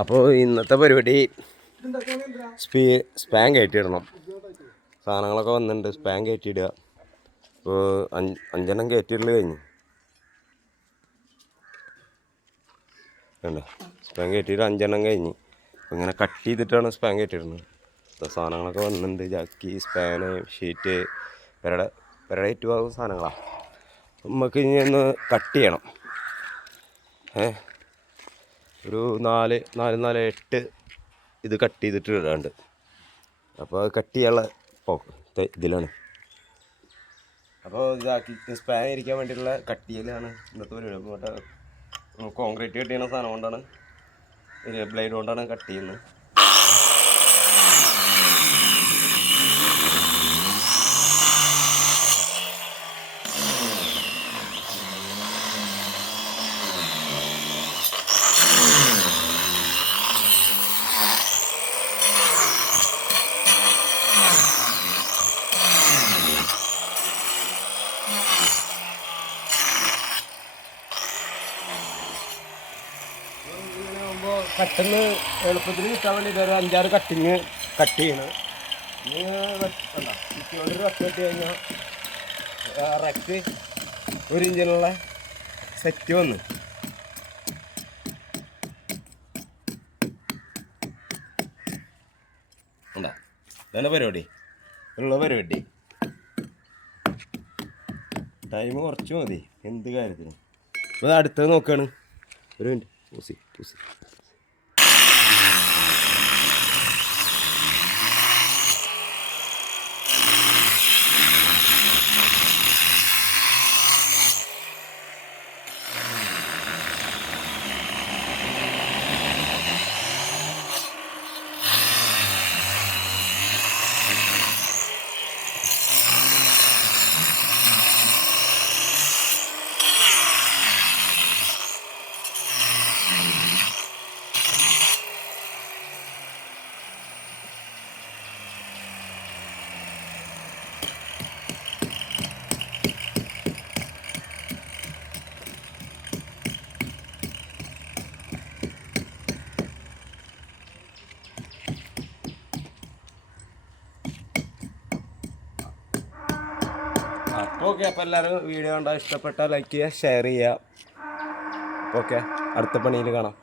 അപ്പോൾ ഇന്നത്തെ പരിപാടി സ്പാൻ കയറ്റിയിടണം. സാധനങ്ങളൊക്കെ വന്നിട്ടുണ്ട്. സ്പാൻ കയറ്റിയിടുക. ഇപ്പോൾ 5 കയറ്റിയിടൽ കഴിഞ്ഞു. വേണ്ട, സ്പാൻ കയറ്റിയിട്ട് 5 കഴിഞ്ഞ്. അപ്പോൾ ഇങ്ങനെ കട്ട് ചെയ്തിട്ടാണ് സ്പാൻ കയറ്റിയിടുന്നത്. അപ്പോൾ സാധനങ്ങളൊക്കെ വന്നിട്ടുണ്ട്. ജാക്കി, സ്പാന്, ഷീറ്റ്, പെരടെ ഏറ്റുഭാഗം സാധനങ്ങളാണ്. നമുക്ക് ഇനി ഒന്ന് കട്ട് ചെയ്യണം. ഒരു 8 ഇത് കട്ട് ചെയ്തിട്ട് ഇടാണ്ട്. അപ്പോൾ കട്ട് ചെയ്യാനുള്ള ഇതിലാണ്. അപ്പോൾ ഇതാക്കി സ്പാൻ ഇരിക്കാൻ വേണ്ടിയിട്ടുള്ള കട്ട് ചെയ്യലാണ് ഇന്നത്തെ പരിപാടി. അപ്പോൾ കോൺക്രീറ്റ് കട്ട് ചെയ്യുന്ന സാധനം കൊണ്ടാണ്, ബ്ലേഡ് കൊണ്ടാണ് കട്ട് ചെയ്യുന്നത്. പെട്ടെന്ന് എളുപ്പത്തിൽ കിട്ടാൻ വേണ്ടി ഒരു 5-6 കട്ടിങ് കട്ട് ചെയ്യണം. ഇനി കണ്ടോ, ചുറ്റിയോണ്ടൊരു കട്ട് കെട്ടി കഴിഞ്ഞാൽ റെക്ക് 1 ഇഞ്ചിനുള്ള സെറ്റ് വന്നു. ഉണ്ടോ, ഇതാണ് പരിപാടി. ഉള്ള പരിപാടി. ടൈം കുറച്ച് മതി എന്ത് കാര്യത്തിനും. അപ്പോൾ അടുത്തത് നോക്കുകയാണ്. ഒരു മിനിറ്റ്. പൂസി ഓക്കെ. അപ്പോൾ എല്ലാവരും വീഡിയോ കണ്ടാൽ ഇഷ്ടപ്പെട്ടാൽ ലൈക്ക് ചെയ്യുക, ഷെയർ ചെയ്യുക. ഓക്കെ, അടുത്ത പണിയിൽ കാണാം.